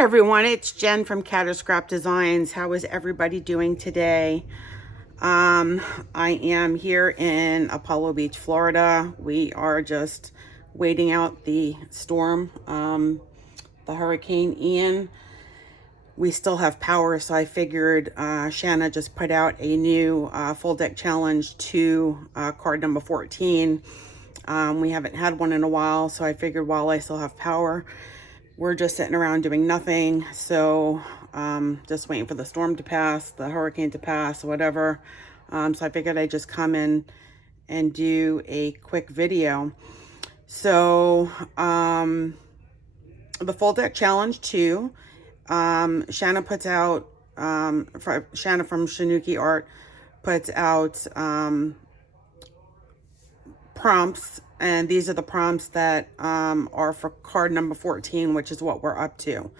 Hi everyone, it's Jen from Scrap Designs. How is everybody doing today? I am here in Apollo Beach, Florida. We are just waiting out the storm, the Hurricane Ian. We still have power, so I figured Shanna just put out a new full deck challenge to card number 14. We haven't had one in a while, so I figured while I still have power, we're just sitting around doing nothing. So just waiting for the storm to pass, the hurricane to pass, whatever. So I figured I'd just come in and do a quick video. So the full deck challenge 2, Shanna puts out, Shanna from Shanuki Art puts out prompts, and these are the prompts that are for card number 14, which is what we're up to.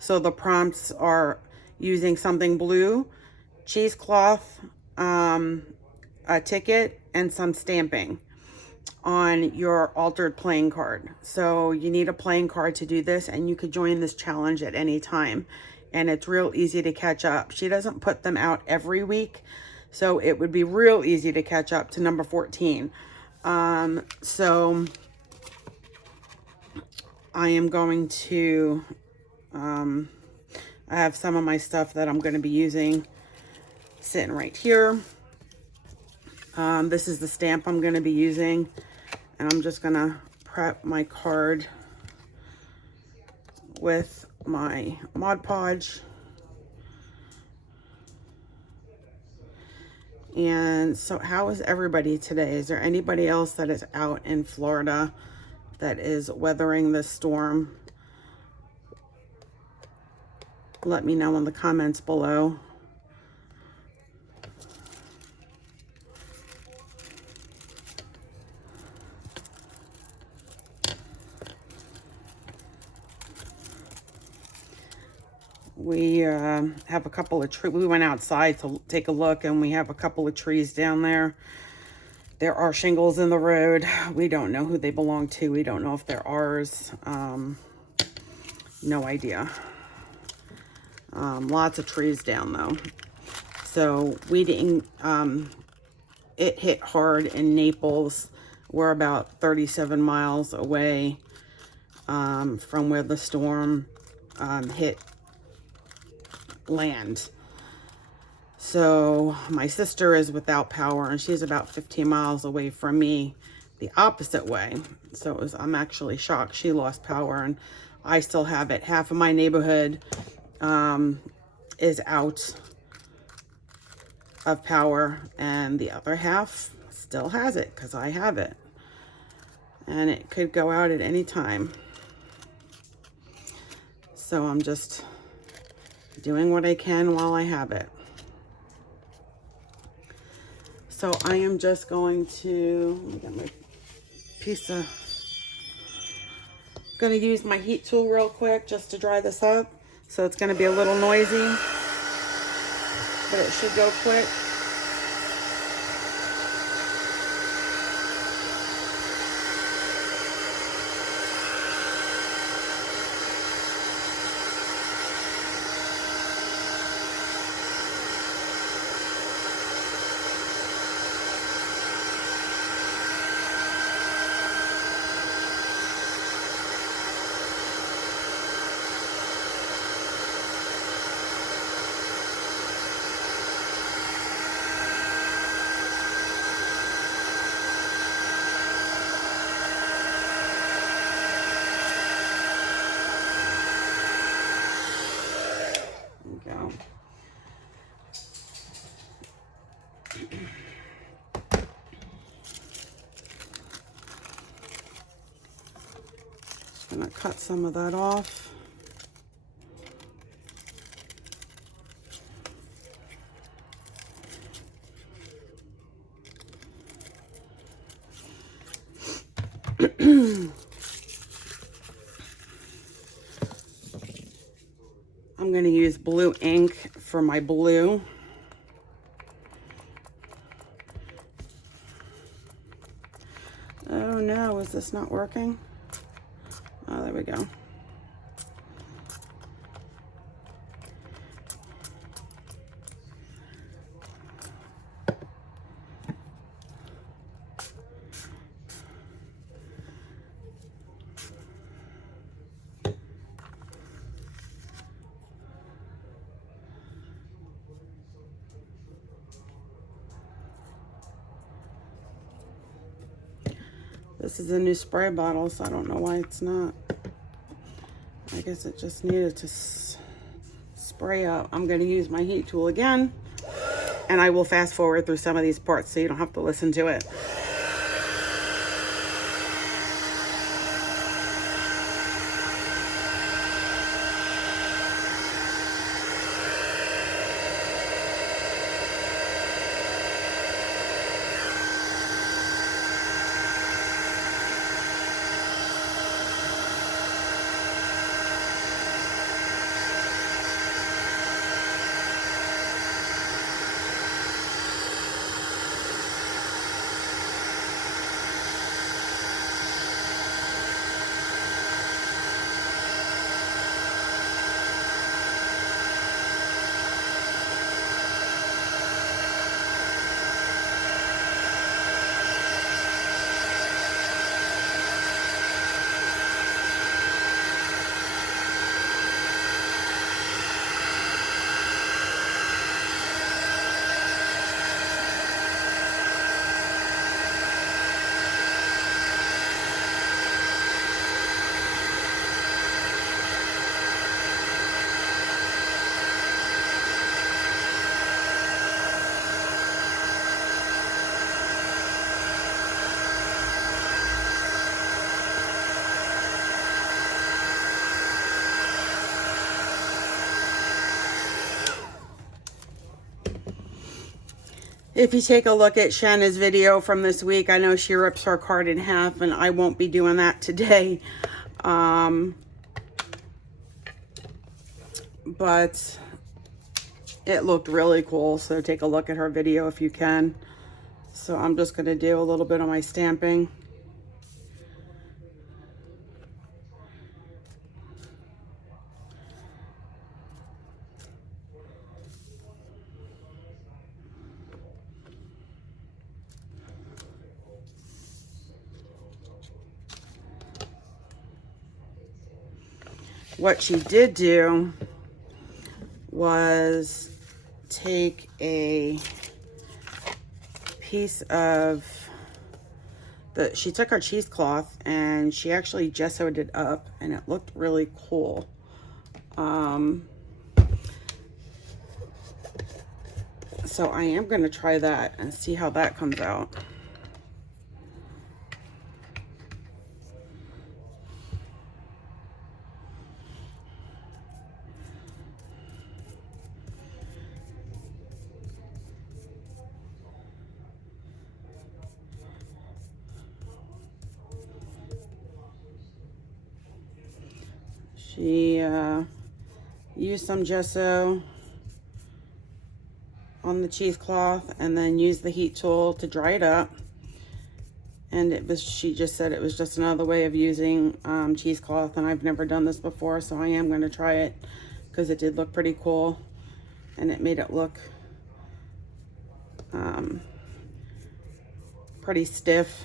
So the prompts are using something blue, cheesecloth, a ticket, and some stamping on your altered playing card. So you need a playing card to do this, and you could join this challenge at any time, and it's real easy to catch up. She doesn't put them out every week, so it would be real easy to catch up to number 14. So I am going to, I have some of my stuff that I'm going to be using sitting right here. This is the stamp I'm going to be using, and I'm just going to prep my card with my Mod Podge. And so how is everybody today? Is there anybody else that is out in Florida that is weathering this storm? Let me know in the comments below. We have a couple of trees. We went outside to take a look, and we have a couple of trees down there. There are shingles in the road. We don't know who they belong to. We don't know if they're ours. No idea. Lots of trees down though. So we didn't, it hit hard in Naples. We're about 37 miles away from where the storm hit land. So my sister is without power, and she's about 15 miles away from me the opposite way. So I'm actually shocked she lost power, and I still have it. Half of my neighborhood is out of power, and the other half still has it because I have it, and it could go out at any time. So I'm just doing what I can while I have it. So I am just going to, let me get my piece of, going to use my heat tool real quick just to dry this up. So it's going to be a little noisy, but it should go quick. Go. Just gonna cut some of that off. I'm going to use blue ink for my blue. Oh no, is this not working? Oh, there we go. This is a new spray bottle, so I don't know why it's not. I guess it just needed to spray up. I'm going to use my heat tool again, and I will fast forward through some of these parts so you don't have to listen to it. If you take a look at Shanna's video from this week, I know she rips her card in half, and I won't be doing that today. But it looked really cool, so take a look at her video if you can. So I'm just going to do a little bit of my stamping. What she did do was take a piece of she took her cheesecloth and she actually gessoed it up, and it looked really cool. So I am going to try that and see how that comes out. She used some gesso on the cheesecloth and then used the heat tool to dry it up. And she just said it was just another way of using cheesecloth, and I've never done this before, so I am going to try it because it did look pretty cool, and it made it look pretty stiff.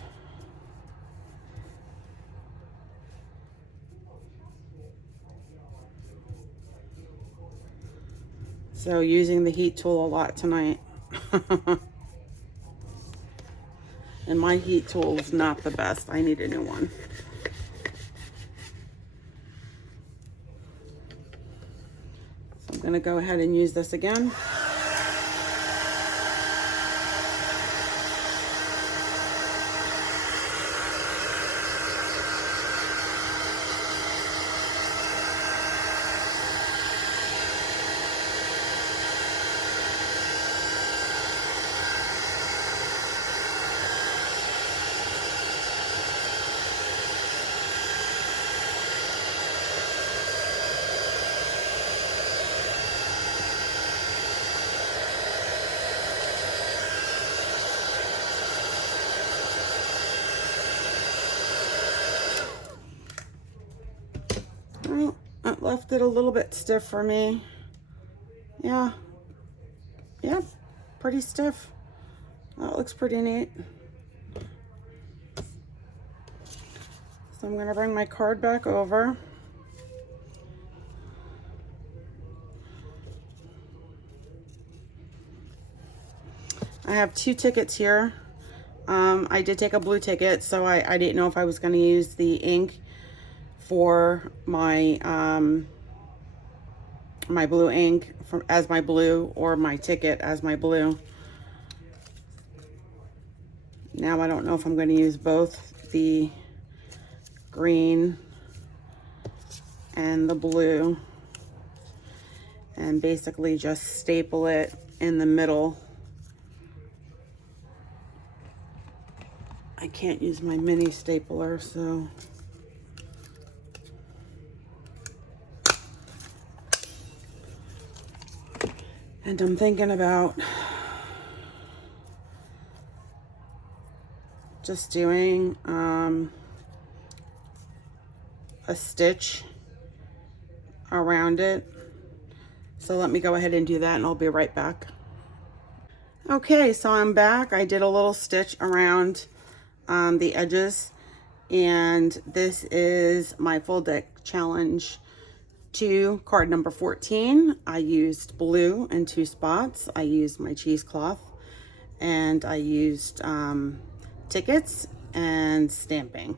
So using the heat tool a lot tonight. And my heat tool is not the best. I need a new one. So I'm going to go ahead and use this again. Well, it left it a little bit stiff for me. Yeah, pretty stiff. That looks pretty neat. So I'm going to bring my card back over. I have 2 tickets here. I did take a blue ticket, so I didn't know if I was going to use the ink for my my blue ink as my blue, or my ticket as my blue. Now I don't know if I'm going to use both the green and the blue, and basically just staple it in the middle. I can't use my mini stapler, so and I'm thinking about just doing a stitch around it. So let me go ahead and do that, and I'll be right back. Okay, so I'm back. I did a little stitch around the edges, and this is my full deck challenge 2, card number 14. I used blue in 2 spots. I used my cheesecloth, and I used tickets and stamping.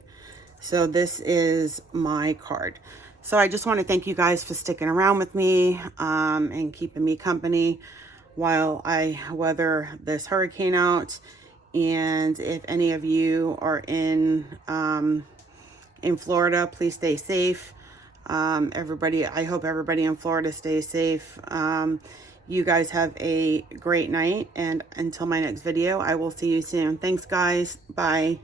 So this is my card. So I just want to thank you guys for sticking around with me and keeping me company while I weather this hurricane out. And if any of you are in Florida, please stay safe. Everybody, I hope everybody in Florida stays safe. You guys have a great night, and until my next video, I will see you soon. Thanks, guys. Bye.